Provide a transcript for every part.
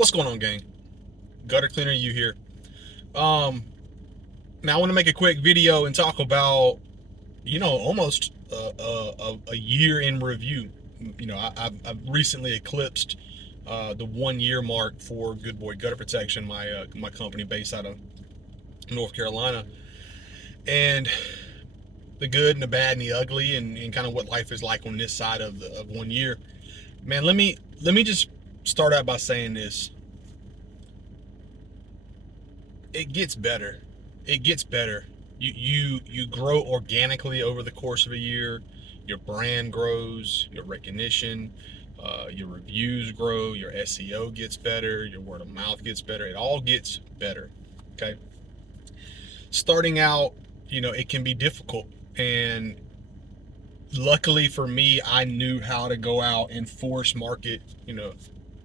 What's going on, gang? Gutter Cleaner you here. Um, Now I want to make a quick video and talk about, almost a year in review. I've recently eclipsed the 1 year mark for Good Boy Gutter Protection, my company based out of North Carolina, and the good and the bad and the ugly and kind of what life is like on this side of 1 year. Man, let me just start out by saying this: it gets better. It gets better. You grow organically over the course of a year. Your brand grows, your recognition, your reviews grow, your SEO gets better, your word of mouth gets better. It all gets better. Okay. Starting out, it can be difficult, and luckily for me, I knew how to go out and force market.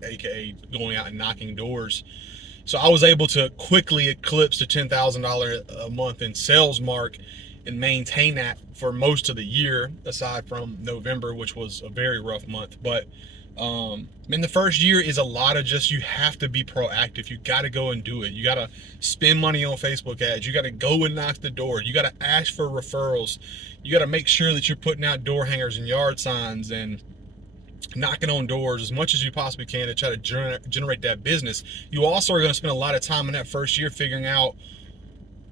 AKA going out and knocking doors. So I was able to quickly eclipse the $10,000 a month in sales mark and maintain that for most of the year, aside from November, which was a very rough month. But in the first year is a lot of just, you have to be proactive. You got to go and do it. You got to spend money on Facebook ads. You got to go and knock the door. You got to ask for referrals. You got to make sure that you're putting out door hangers and yard signs and knocking on doors as much as you possibly can to try to generate that business. You also are going to spend a lot of time in that first year figuring out,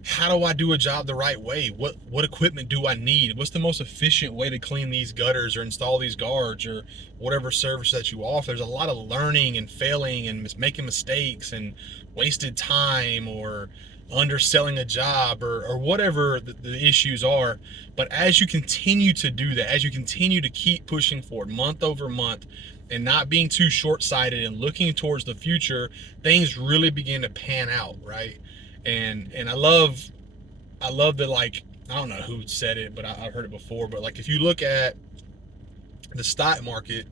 how do I do a job the right way? What equipment do I need? What's the most efficient way to clean these gutters or install these guards or whatever service that you offer? There's a lot of learning and failing and making mistakes and wasted time or underselling a job or whatever the issues are. But as you continue to do that, as you continue to keep pushing forward month over month and not being too short-sighted and looking towards the future, things really begin to pan out, right? And I love that, like, I don't know who said it, but I've heard it before, but like, if you look at the stock market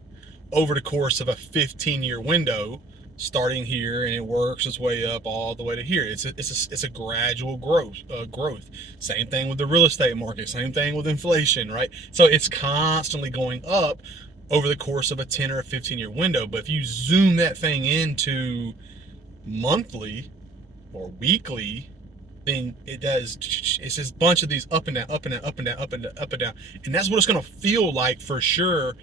over the course of a 15-year window, starting here, and it works its way up all the way to here. It's a gradual growth. Same thing with the real estate market. Same thing with inflation, right? So it's constantly going up over the course of a 10 or a 15-year window. But if you zoom that thing into monthly or weekly, then it's this bunch of these up and down, up and down, up and down, up and down, up and down, and that's what it's going to feel like for sure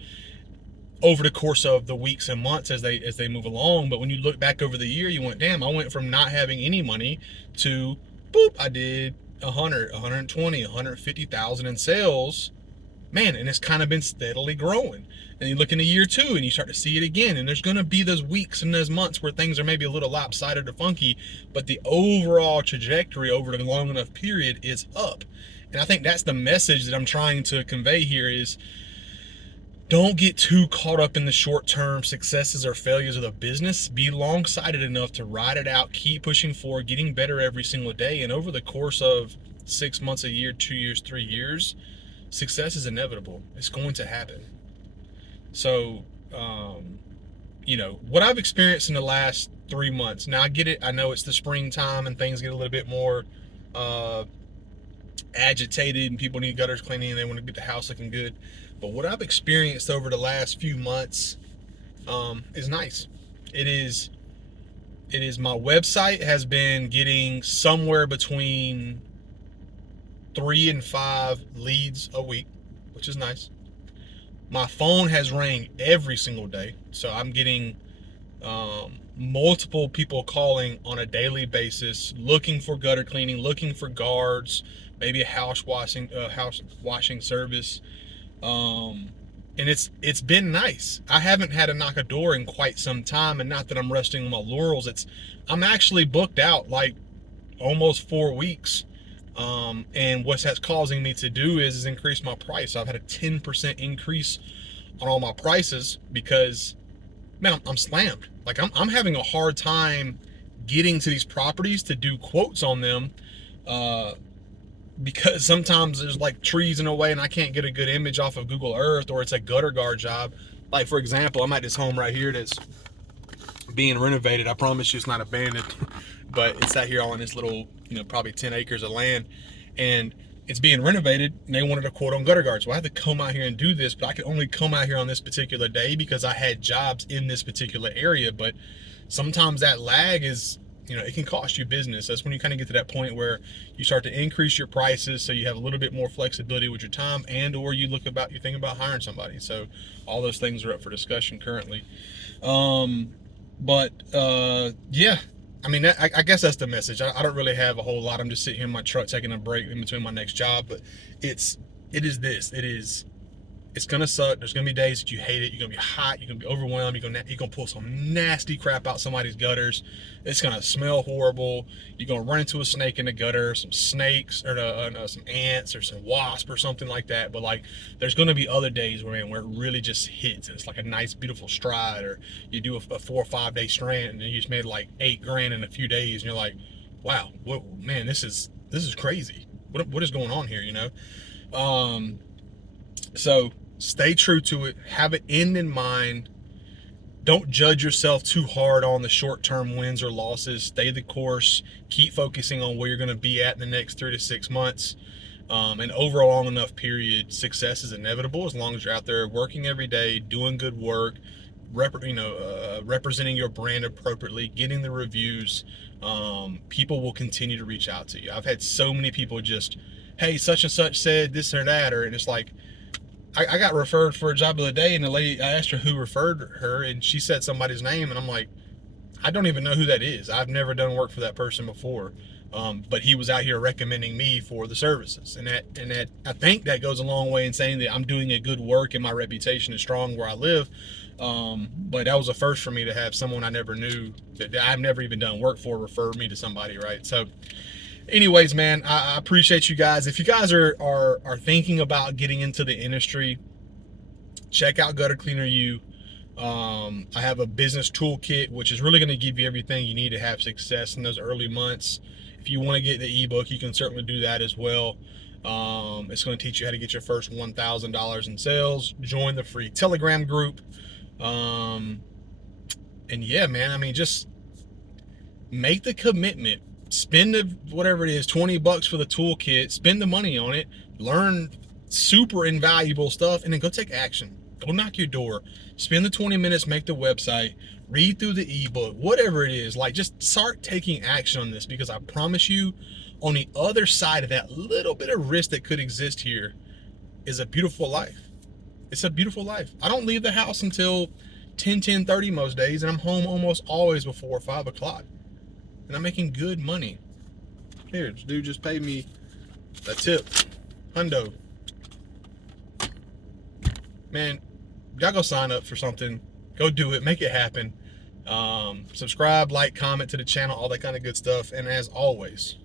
over the course of the weeks and months as they move along. But when you look back over the year, you went, damn, I went from not having any money to boop, I did 100, 120, 150,000 in sales. Man, and it's kind of been steadily growing. And you look into year two and you start to see it again. And there's going to be those weeks and those months where things are maybe a little lopsided or funky, but the overall trajectory over a long enough period is up. And I think that's the message that I'm trying to convey here is, don't get too caught up in the short-term successes or failures of the business. Be long-sighted enough to ride it out, keep pushing forward, getting better every single day. And over the course of 6 months, a year, 2 years, 3 years, success is inevitable. It's going to happen. So, what I've experienced in the last 3 months, now I get it. I know it's the springtime and things get a little bit more agitated and people need gutters cleaning and they want to get the house looking good. But what I've experienced over the last few months is nice. It is my website has been getting somewhere between 3 and 5 leads a week, which is nice. My phone has rang every single day, so I'm getting multiple people calling on a daily basis, looking for gutter cleaning, looking for guards, maybe a house washing service. And it's been nice. I haven't had to knock a door in quite some time, and not that I'm resting on my laurels. I'm actually booked out like almost 4 weeks. And what that's causing me to do is increase my price. I've had a 10% increase on all my prices because, man, I'm slammed. Like I'm having a hard time getting to these properties to do quotes on them. Because sometimes there's like trees in a way and I can't get a good image off of Google Earth, or it's a gutter guard job. Like, for example, I'm at this home right here that's being renovated. I promise you it's not abandoned, but it's out here all in this little, probably 10 acres of land, and it's being renovated, and they wanted a quote on gutter guards. Well, I had to come out here and do this, but I could only come out here on this particular day because I had jobs in this particular area. But sometimes that lag is, it can cost you business. That's when you kind of get to that point where you start to increase your prices so you have a little bit more flexibility with your time, and or you think about hiring somebody. So all those things are up for discussion currently. But yeah, I mean, I guess that's the message. I don't really have a whole lot. I'm just sitting here in my truck taking a break in between my next job. But it's gonna suck. There's gonna be days that you hate it. You're gonna be hot. You're gonna be overwhelmed. You're gonna pull some nasty crap out somebody's gutters. It's gonna smell horrible. You're gonna run into a snake in the gutter, some snakes, or some ants, or some wasp, or something like that. But like, there's gonna be other days where it really just hits. And it's like a nice, beautiful stride, or you do a 4 or 5 day strand, and you just made like $8,000 in a few days, and you're like, wow, man, this is crazy. What is going on here? So stay true to it. Have an end in mind. Don't judge yourself too hard on the short-term wins or losses. Stay the course. Keep focusing on where you're going to be at in the next 3 to 6 months. And over a long enough period, success is inevitable as long as you're out there working every day, doing good work, representing your brand appropriately, getting the reviews. People will continue to reach out to you. I've had so many people just, hey, such and such said this or that, and it's like, I got referred for a job the other day, and the lady, I asked her who referred her, and she said somebody's name, and I'm like, I don't even know who that is. I've never done work for that person before. But he was out here recommending me for the services, and that I think that goes a long way in saying that I'm doing a good work and my reputation is strong where I live. But that was a first for me to have someone I never knew, that I've never even done work for, refer me to somebody, right? So anyways, man, I appreciate you guys. If you guys are thinking about getting into the industry, check out Gutter Cleaner U. I have a business toolkit, which is really going to give you everything you need to have success in those early months. If you want to get the ebook, you can certainly do that as well. It's going to teach you how to get your first $1,000 in sales. Join the free Telegram group. And yeah, man, I mean, just make the commitment. Spend whatever it is, $20 for the toolkit. Spend the money on it. Learn super invaluable stuff, and then go take action. Go knock your door. Spend the 20 minutes, make the website, read through the ebook, whatever it is. Like, just start taking action on this, because I promise you, on the other side of that little bit of risk that could exist here is a beautiful life. It's a beautiful life. I don't leave the house until 10:30 most days, and I'm home almost always before 5 o'clock. And I'm making good money. Here, this dude just paid me a tip. Hundo. Man, y'all go sign up for something. Go do it. Make it happen. Subscribe, like, comment to the channel, all that kind of good stuff. And as always,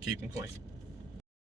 keep them clean.